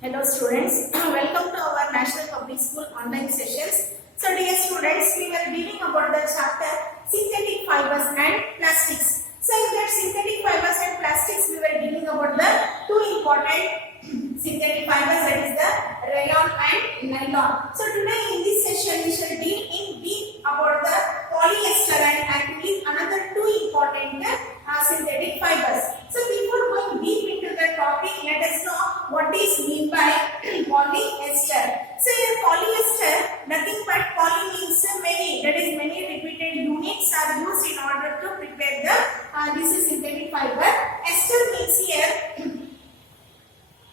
Hello students, welcome to our National Public School online sessions. So dear students, we were dealing about the chapter synthetic fibers and plastics. So in that synthetic fibers and plastics, we were dealing about the two important synthetic fibers, that is the rayon and nylon. So today in this session, we shall deal in deep about the polyester and actually another two important synthetic fibers. So before going deep into the topic, let us know what is mean by polyester. So in polyester, nothing but poly means many, that is many repeated units are used in order to prepare the this is synthetic fiber. Ester means here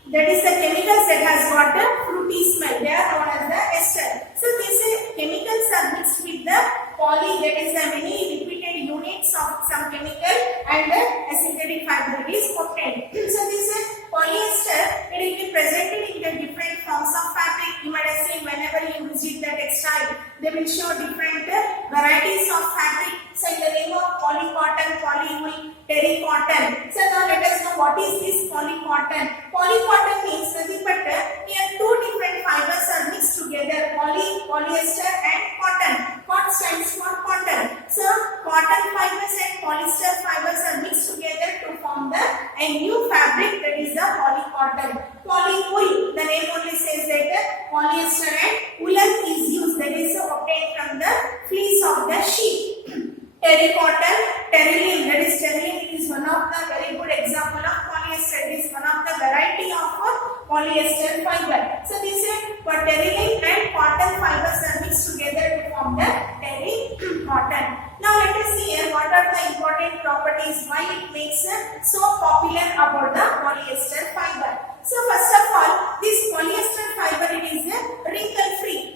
that is the chemicals that has got a fruity smell. They are known as the ester. So these chemicals are mixed with the poly, that is the many repeated units of some chemical, and a synthetic fiber is obtained. So this polyester, it will be presented in the different forms of fabric. You might have seen whenever you visit the textile, they will show different varieties of fabric. So in the name of polycotton, polywool, terrycotton. So now let us know what is this polycotton. Polycotton means nothing but here two different fibers are mixed together, polyester and cotton. Cot stands for cotton. So cotton fibers and polyester fibers are mixed together to form a new fabric, that is the polycotton. Polywool, the name only says that polyester and woolen is used, that is obtained from the fleece of the sheep. Terrycotton, terylene, that is terylene is one of the very good example of polyester. It is one of the variety of polyester fiber. So this is for terylene and cotton fibers are mixed together to form the terrycotton. Now let us see here what are the important properties, why it makes so popular about the polyester fiber. So first of all, this polyester fiber, it is wrinkle free.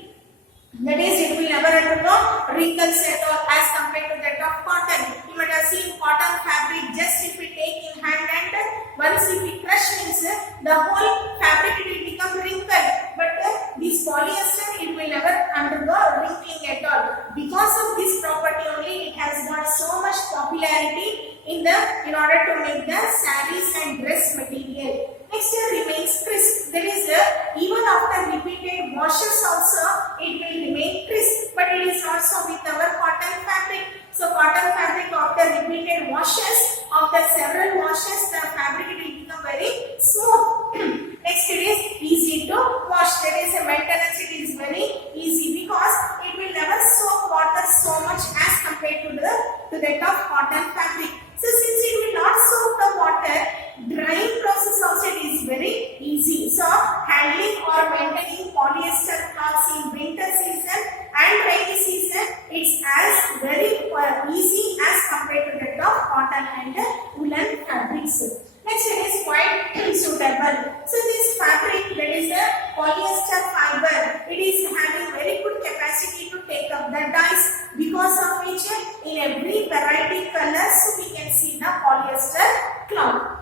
That is, it will never undergo wrinkles at all as compared to that of cotton. You might have seen cotton fabric, just if we take in hand and once if we crush means the whole fabric it will become wrinkled. But this polyester, it will never undergo wrinkling at all. Because of this property only, it has got so much popularity in order to make the sarees and dress material. Next, it remains crisp. That is, even after repeated washes also, it will remain crisp. But it is also with our cotton fabric. So, cotton fabric after repeated washes, after several washes, the fabric will become very smooth. Next, it is easy to wash. That is, maintenance, it is very easy because it will never soak water so much as compared to that of cotton fabric. So, since it will not soak the water, drying process also it is very easy. So, handling or maintaining polyester cloths in winter season and rainy season, it's as very easy as compared to that of cotton and woolen fabrics. Next, it is quite suitable. So, this fabric, that is a polyester fiber, it is having very good capacity to take up the dyes, because of which in every variety colors we can see the polyester cloth.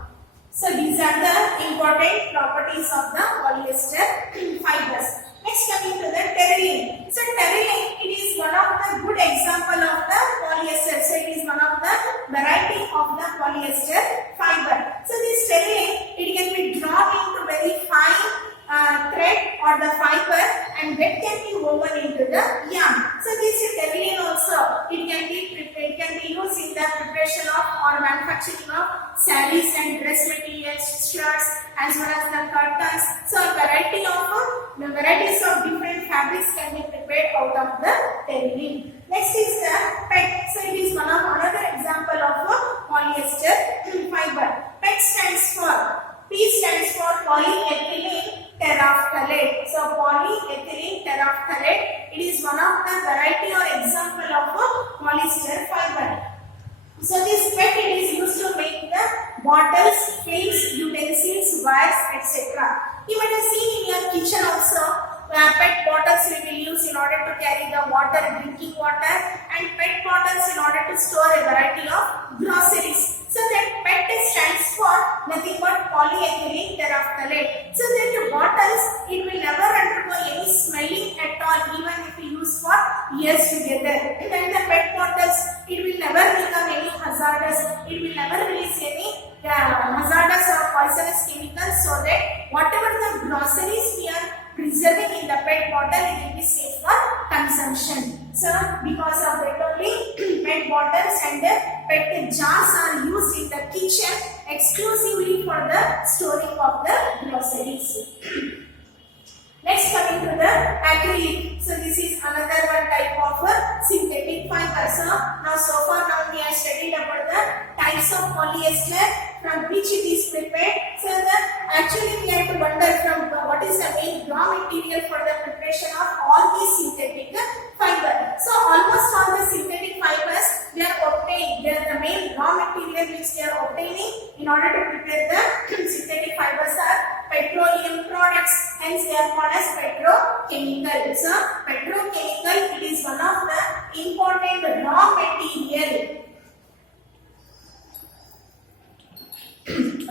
So these are the important properties of the polyester fibers. Next, coming to the terylene. So terylene, it is one of the good example of the polyester. So it is one of the variety of the polyester fiber. So this terylene, it can be drawn into very fine thread or the fiber, and that can be woven into the yarn. So this terylene also, it can be used in the preparation of or manufacturing of sarees and dress materials, shirts, as well as the curtains. So varieties of different fabrics can be prepared out of the terylene. Next is the PET. So it is another example of polyester fiber. PET stands for polyethylene terephthalate. So polyethylene terephthalate, it is one of the variety or example of polyester fiber. So this PET, it is used to make the bottles, plates, utensils, wires, etc. You might have seen in your kitchen also, PET bottles we will use in order to carry the water, drinking water, and PET bottles in order to store a variety of groceries. So that PET stands for nothing but polyethylene terephthalate. So that the bottles, it will never undergo any smelling at all, even if we use for years together. And then the PET bottles, it will never become any hazardous. It will never release any hazardous or poisonous chemicals, so that whatever the groceries we are preserving in the PET bottle, it will be safe for consumption. So because of that only PET bottles and PET jars are used in the kitchen exclusively for the storing of the groceries. Next, coming to the acrylic. So this is another one type of synthetic fiber. So far now we have studied about the types of polyester from which it is prepared. So actually we have to wonder from what is the main raw material for the preparation of all these synthetic fiber. So almost all the synthetic fibers they are obtained. They are the main raw material which they are obtaining in order to prepare the synthetic fibers are petroleum products. Hence they are called as petrochemical. So petrochemical, it is one of the important raw material.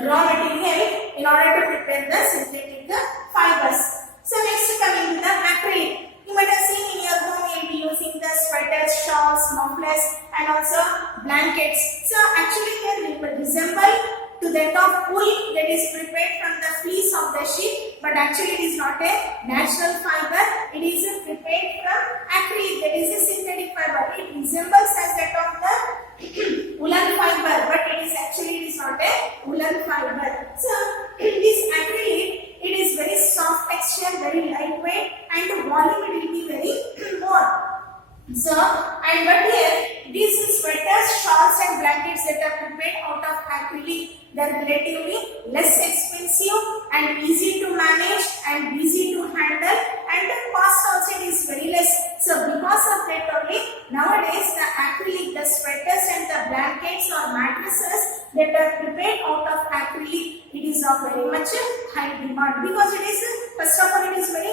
Raw material in order to prepare the synthetic fibers. So next, coming to the acrylic. You might have seen in your home you will be using the sweaters, shawls, mufflers and also blankets. So actually they resemble to that of wool that is prepared from the fleece of the sheep, but actually it is not a natural fiber. It is prepared from acrylic, that is a synthetic fiber. It resembles as that of the woolen fiber, but it is not a woolen fiber. So this acrylic, it is very soft texture, very lightweight, and the volume it will be very more. So, and but here these sweaters, shawls and blankets that are prepared out of acrylic, they are relatively less expensive and easy to manage and easy to handle, and the cost also is very less. So because of that only nowadays the acrylic, the sweaters and the blankets or mattresses that are prepared out of acrylic, it is of very much high demand because it is, first of all, it is very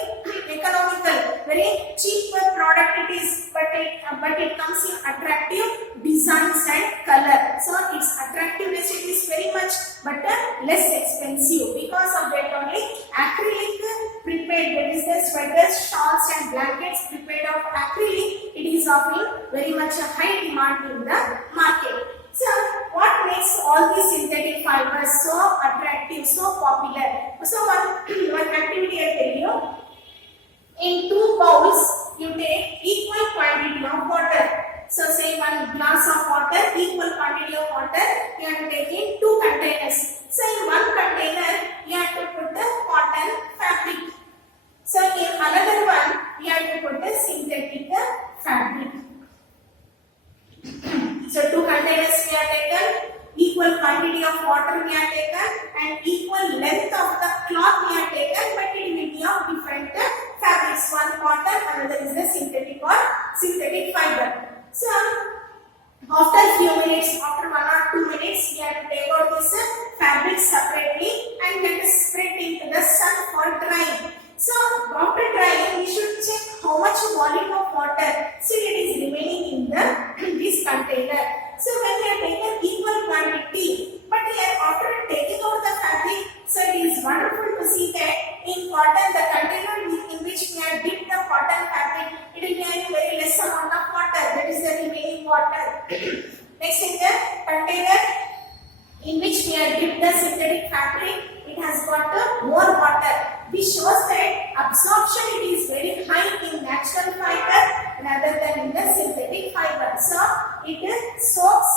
economical, very cheap product it is, but it comes in attractive designs and color. So its attractiveness it is very much but less expensive. Because of that only acrylic prepared, that is the sweaters, shawls and blankets prepared of acrylic, it is of very much a high demand in the market. So what makes all these synthetic fibers so attractive, so popular? So one activity I tell you. In 2 bowls, you take equal quantity of water. So say 1 glass of water, equal quantity of water, you have to take in 2 containers. So in 1 container, you have to put the cotton fabric. So in another one, you have to put the synthetic fabric. So 2 containers we have taken, equal quantity of water we have taken, and equal length of the cloth we have taken, but it will be of different fabrics. One cotton, another is the synthetic or synthetic fiber. So after few minutes, after 1 or 2 minutes, we have to take out this fabric separately and let it spread into the sun for drying. So after drying, we should check how much volume of water still it is remaining in this container. So when we have taken equal quantity, but here after taking out the fabric, so it is wonderful to see that in cotton, the container in which we have dipped the cotton fabric, it will be having very less amount of water, that is the remaining water. Next, in the container in which we have dipped the synthetic fabric, it has got more water, which shows that absorption it is very high in natural fiber rather than in the synthetic fiber. So it soaks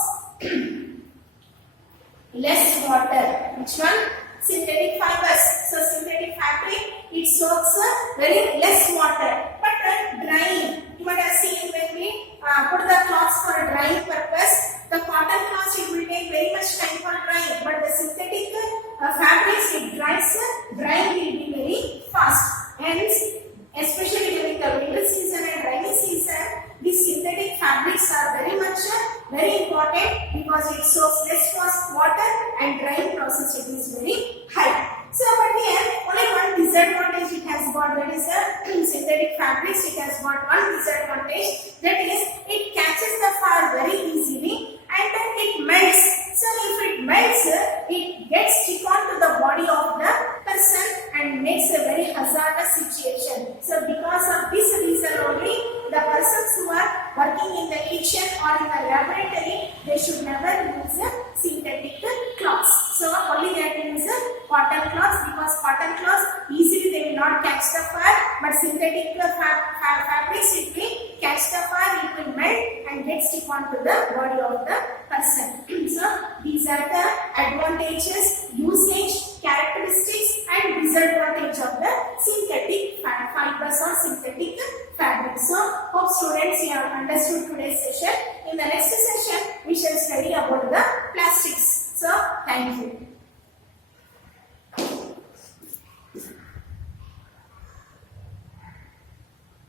less water. Which one? Synthetic fibers. So synthetic fabric it soaks very less water. But drying, you might have seen when we put the cloths for drying purpose, the cotton cloths it will take very much time for drying, but the synthetic fabrics it drying will be very fast. Hence, especially during the winter season and rainy season, these synthetic fabrics are very important because it soaks less fast water and drying process it is very high. So, but here only one disadvantage it has got, that is the synthetic fabrics. It has got one disadvantage, that is it catches the fire very easily and then it melts. So if it melts, it gets stick on to the body of the person and makes a very hazardous situation. So because of this reason only, the persons who are working in the kitchen or in the laboratory, they should never use synthetic cloths. So only they can use cotton cloths because cotton cloths easily not catch the fire, but synthetic fabrics it will catch the fire, it will melt and get stick onto the body of the person. So these are the advantages, usage, characteristics and disadvantage of the